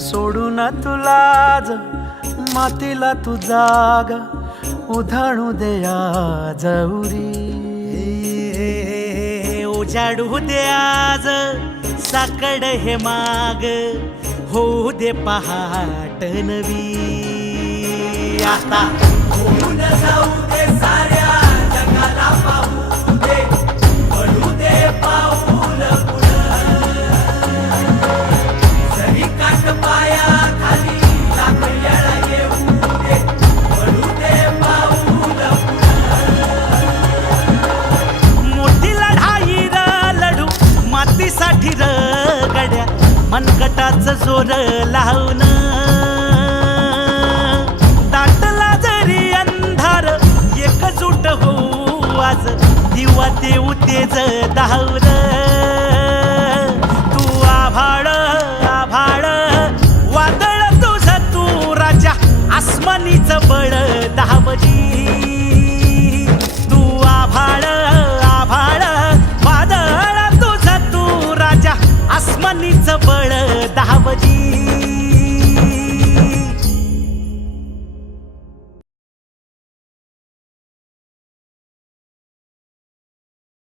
सोडून तुलाज मातीला तू जाग उधाणू दे आज उरी उजाडू दे आज साकड हे माग होऊ दे पहाट नवी आता होऊन जाऊ दे साऱ्या जगाला पाहू दे पडू दे पाऊल जरी काट पाया खाली लाख येळा येऊ दे पडू दे पाऊल मोठी लढाई र लढू मातीसाठी र गड्या मनगटाचं जोर लावून दाटला जरी अंधार एकजूट होऊ आज दिवा देऊ तेज धावून तू आभाळ आभाळ वादळ तुझं तू राजा आसमानीचं बळ दावजी तू आभाळ आभाळ वादळ तुझं तू राजा आसमानीचं बळ